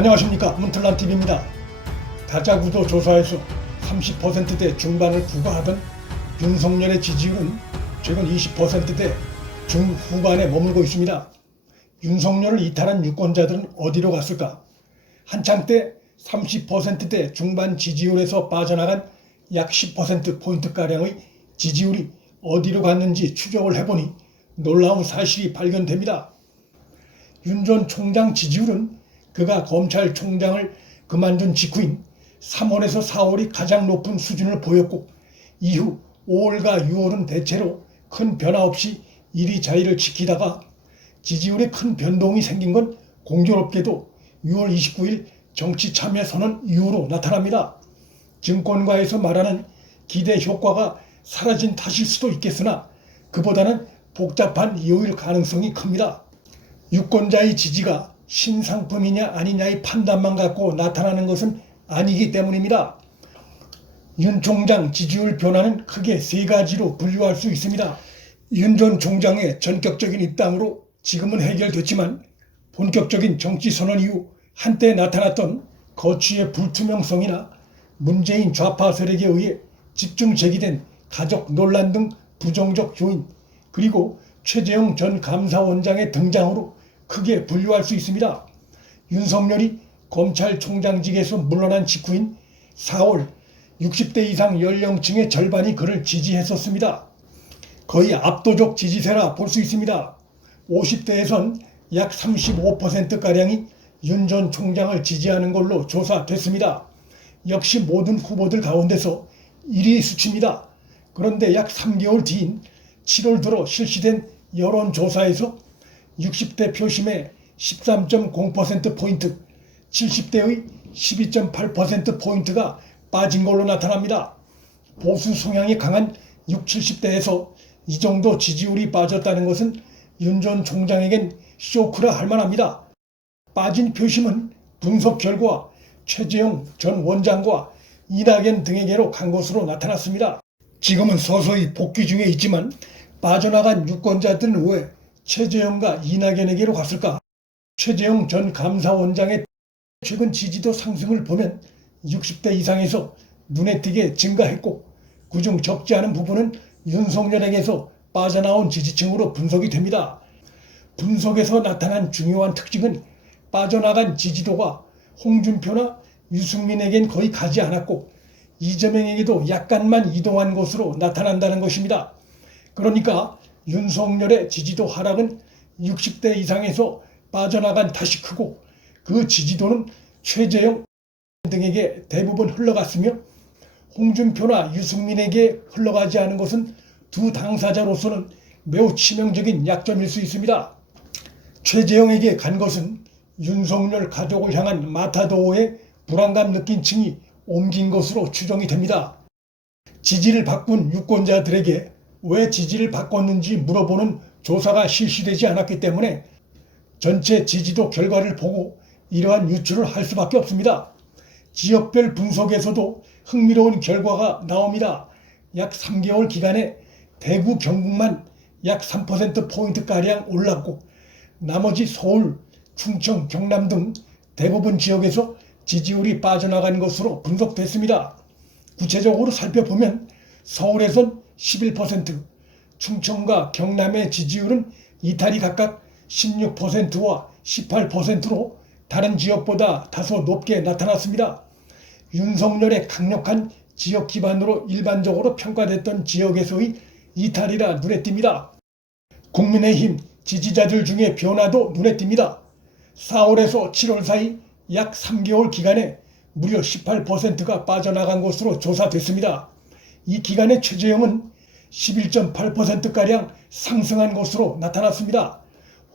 안녕하십니까, 문틀란TV입니다. 다자구도 조사에서 30%대 중반을 구가하던 윤석열의 지지율은 최근 20%대 중후반에 머물고 있습니다. 윤석열을 이탈한 유권자들은 어디로 갔을까? 한창 때 30%대 중반 지지율에서 빠져나간 약 10%포인트가량의 지지율이 어디로 갔는지 추적을 해보니 놀라운 사실이 발견됩니다. 윤 전 총장 지지율은 그가 검찰총장을 그만둔 직후인 3월에서 4월이 가장 높은 수준을 보였고, 이후 5월과 6월은 대체로 큰 변화 없이 1위 자리를 지키다가 지지율에 큰 변동이 생긴 건 공교롭게도 6월 29일 정치참여선언 이후로 나타납니다. 증권가에서 말하는 기대 효과가 사라진 탓일 수도 있겠으나 그보다는 복잡한 이유일 가능성이 큽니다. 유권자의 지지가 신상품이냐 아니냐의 판단만 갖고 나타나는 것은 아니기 때문입니다. 윤 총장 지지율 변화는 크게 세 가지로 분류할 수 있습니다. 윤 전 총장의 전격적인 입당으로 지금은 해결됐지만, 본격적인 정치 선언 이후 한때 나타났던 거취의 불투명성이나 문재인 좌파 세력에 의해 집중 제기된 가족 논란 등 부정적 요인, 그리고 최재형 전 감사원장의 등장으로 크게 분류할 수 있습니다. 윤석열이 검찰총장직에서 물러난 직후인 4월 60대 이상 연령층의 절반이 그를 지지했었습니다. 거의 압도적 지지세라 볼 수 있습니다. 50대에선 약 35%가량이 윤 전 총장을 지지하는 걸로 조사됐습니다. 역시 모든 후보들 가운데서 1위 수치입니다. 그런데 약 3개월 뒤인 7월 들어 실시된 여론조사에서 60대 표심의 13.0%포인트, 70대의 12.8%포인트가 빠진 걸로 나타납니다. 보수 성향이 강한 60, 70대에서 이 정도 지지율이 빠졌다는 것은 윤 전 총장에겐 쇼크라 할 만합니다. 빠진 표심은 분석 결과 최재형 전 원장과 이낙연 등에게로 간 것으로 나타났습니다. 지금은 서서히 복귀 중에 있지만 빠져나간 유권자들은 왜 최재형과 이낙연에게로 갔을까? 최재형 전 감사원장의 최근 지지도 상승을 보면 60대 이상에서 눈에 띄게 증가했고, 그중 적지 않은 부분은 윤석열에게서 빠져나온 지지층으로 분석이 됩니다. 분석에서 나타난 중요한 특징은 빠져나간 지지도가 홍준표나 유승민에겐 거의 가지 않았고 이재명에게도 약간만 이동한 것으로 나타난다는 것입니다. 그러니까 윤석열의 지지도 하락은 60대 이상에서 빠져나간 탓이 크고, 그 지지도는 최재형 등에게 대부분 흘러갔으며 홍준표나 유승민에게 흘러가지 않은 것은 두 당사자로서는 매우 치명적인 약점일 수 있습니다. 최재형에게 간 것은 윤석열 가족을 향한 마타도어에 불안감 느낀 층이 옮긴 것으로 추정이 됩니다. 지지를 바꾼 유권자들에게 왜 지지를 바꿨는지 물어보는 조사가 실시되지 않았기 때문에 전체 지지도 결과를 보고 이러한 유추를 할 수밖에 없습니다. 지역별 분석에서도 흥미로운 결과가 나옵니다. 약 3개월 기간에 대구, 경북만 약 3%포인트가량 올랐고, 나머지 서울, 충청, 경남 등 대부분 지역에서 지지율이 빠져나간 것으로 분석됐습니다. 구체적으로 살펴보면 서울에선 11%, 충청과 경남의 지지율은 이탈이 각각 16%와 18%로 다른 지역보다 다소 높게 나타났습니다. 윤석열의 강력한 지역 기반으로 일반적으로 평가됐던 지역에서의 이탈이라 눈에 띕니다. 국민의힘 지지자들 중에 변화도 눈에 띕니다. 4월에서 7월 사이 약 3개월 기간에 무려 18%가 빠져나간 것으로 조사됐습니다. 이 기간에 최재형은 11.8%가량 상승한 것으로 나타났습니다.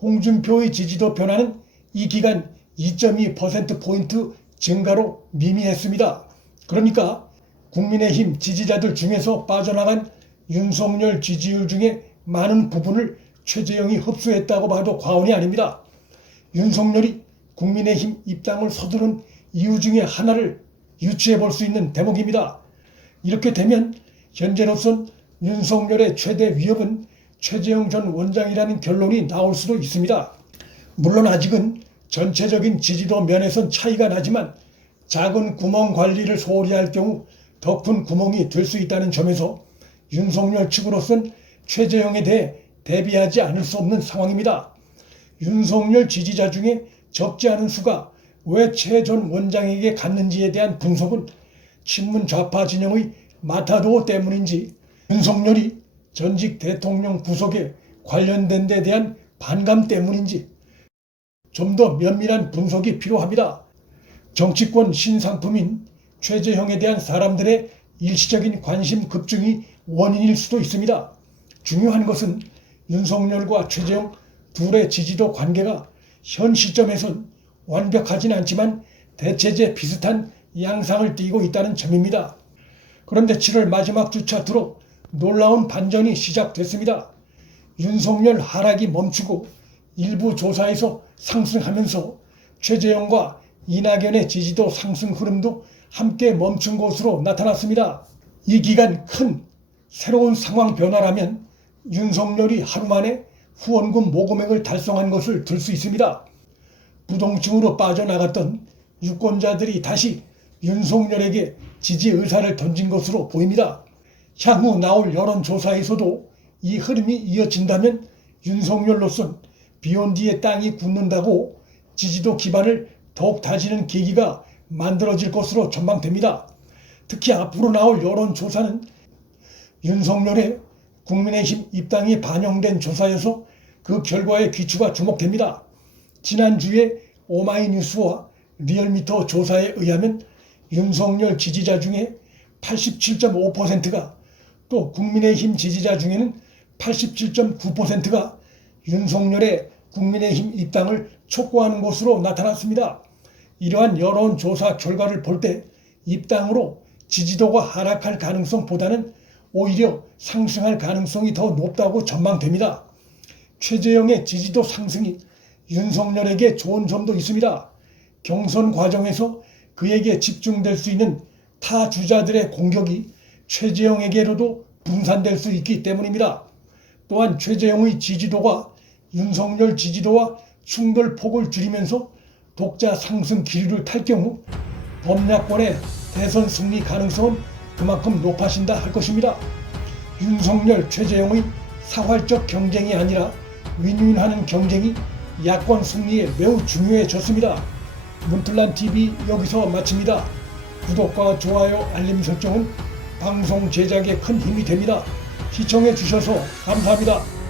홍준표의 지지도 변화는 이 기간 2.2%포인트 증가로 미미했습니다. 그러니까 국민의힘 지지자들 중에서 빠져나간 윤석열 지지율 중에 많은 부분을 최재형이 흡수했다고 봐도 과언이 아닙니다. 윤석열이 국민의힘 입당을 서두른 이유 중에 하나를 유추해 볼 수 있는 대목입니다. 이렇게 되면 현재로선 윤석열의 최대 위협은 최재형 전 원장이라는 결론이 나올 수도 있습니다. 물론 아직은 전체적인 지지도 면에선 차이가 나지만 작은 구멍 관리를 소홀히 할 경우 더 큰 구멍이 될 수 있다는 점에서 윤석열 측으로선 최재형에 대해 대비하지 않을 수 없는 상황입니다. 윤석열 지지자 중에 적지 않은 수가 왜 최 전 원장에게 갔는지에 대한 분석은 친문 좌파 진영의 마타도 때문인지 윤석열이 전직 대통령 구속에 관련된 데 대한 반감 때문인지 좀 더 면밀한 분석이 필요합니다. 정치권 신상품인 최재형에 대한 사람들의 일시적인 관심 급증이 원인일 수도 있습니다. 중요한 것은 윤석열과 최재형 둘의 지지도 관계가 현 시점에선 완벽하진 않지만 대체제 비슷한 양상을 띠고 있다는 점입니다. 그런데 7월 마지막 주차 들어 놀라운 반전이 시작됐습니다. 윤석열 하락이 멈추고 일부 조사에서 상승하면서 최재형과 이낙연의 지지도 상승 흐름도 함께 멈춘 것으로 나타났습니다. 이 기간 큰 새로운 상황 변화라면 윤석열이 하루 만에 후원금 모금액을 달성한 것을 들 수 있습니다. 부동층으로 빠져나갔던 유권자들이 다시 윤석열에게 지지 의사를 던진 것으로 보입니다. 향후 나올 여론조사에서도 이 흐름이 이어진다면 윤석열로선 비온 뒤에 땅이 굳는다고 지지도 기반을 더욱 다지는 계기가 만들어질 것으로 전망됩니다. 특히 앞으로 나올 여론조사는 윤석열의 국민의힘 입당이 반영된 조사여서 그 결과에 귀추가 주목됩니다. 지난주에 오마이뉴스와 리얼미터 조사에 의하면 윤석열 지지자 중에 87.5%가 또 국민의힘 지지자 중에는 87.9%가 윤석열의 국민의힘 입당을 촉구하는 것으로 나타났습니다. 이러한 여론조사 결과를 볼 때 입당으로 지지도가 하락할 가능성보다는 오히려 상승할 가능성이 더 높다고 전망됩니다. 최재형의 지지도 상승이 윤석열에게 좋은 점도 있습니다. 경선 과정에서 그에게 집중될 수 있는 타 주자들의 공격이 최재형에게로도 분산될 수 있기 때문입니다. 또한 최재형의 지지도가 윤석열 지지도와 충돌폭을 줄이면서 독자 상승 기류를 탈 경우 범야권의 대선 승리 가능성은 그만큼 높아진다 할 것입니다. 윤석열, 최재형의 사활적 경쟁이 아니라 윈윈하는 경쟁이 야권 승리에 매우 중요해졌습니다. 문틀란TV 여기서 마칩니다. 구독과 좋아요, 알림 설정은 방송 제작에 큰 힘이 됩니다. 시청해 주셔서 감사합니다.